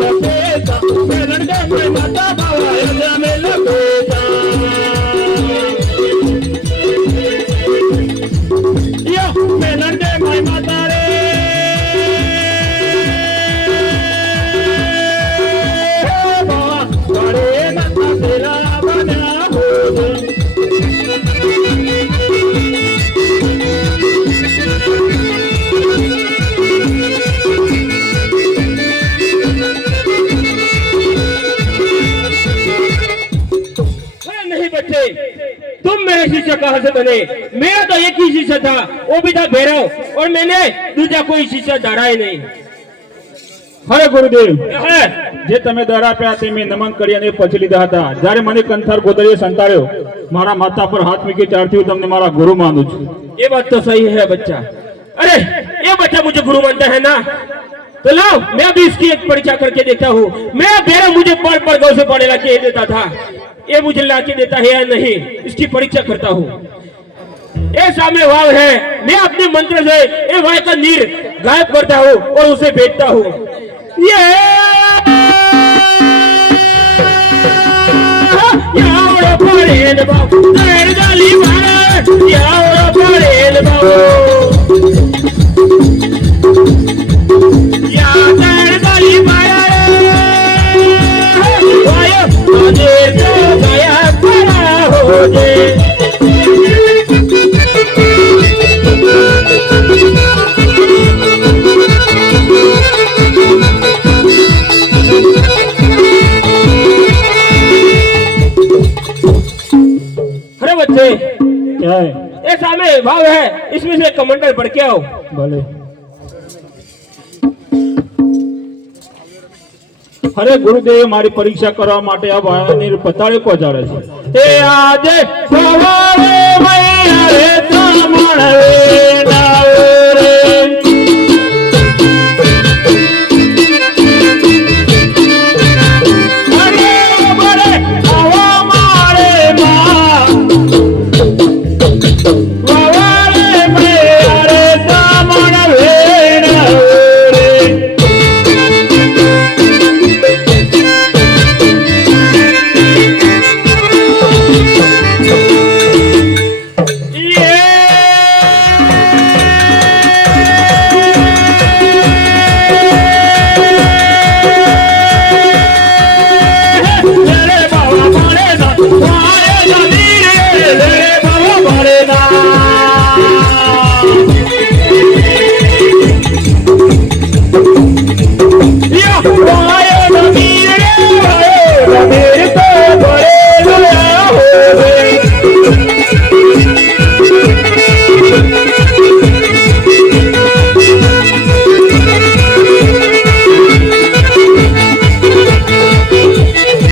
लपेटा मेलन दे मैं माता बाबा या में लपेटा यो मेलन दे मैं माता रे बाबा बड़े माता तेरा बना हो तुम मेरे शिष्य कहां से बने? मेरा तो एक ही शिष्य था, वो भी था भैरव, और मैंने दूसरा कोई शिष्य धारा ही नहीं। હરે ગુરુદેવ, જે તમે દર આપ્યા તે મેં નમન કરી અને પછી લીધા હતા. જ્યારે મને કંથાર ગોદરીએ સંતાડ્યો, મારા માથા પર હાથ મૂકી ત્યારથી હું તમને મારા ગુરુ માનું છું. ये बात तो सही है बच्चा। अरे ये बच्चा मुझे गुरु मानता है ना, तो लो मैं भी इसकी एक परीक्षा करके देखता हूँ। मेरा भैरव मुझे पढ़ पढ़ गौ से पढ़े ला के देता था, ये मुझे ला के देता है या नहीं, इसकी परीक्षा करता हूँ। ये सामने वाव है, मैं अपने मंत्र से ये वाव का नीर गायब करता हूँ और उसे भेजता हूँ। ये यावड़ो पड़ेल बाबू तेरे गाली मारे, यावड़ो पड़ेल बाबू या तेरे गाली मारे वायो मुझे तो गया पड़ा हो जे। अरे बच्चे क्या है? ये सामने भाव है, इसमें से कमांडर पढ़ के आओ। ભલે. અરે ગુરુદેવ, મારી પરીક્ષા કરવા માટે આ ભાઈને પતાળે પહોંચાડે છે. એ આજે સવારે મૈયા રે તમણ વેના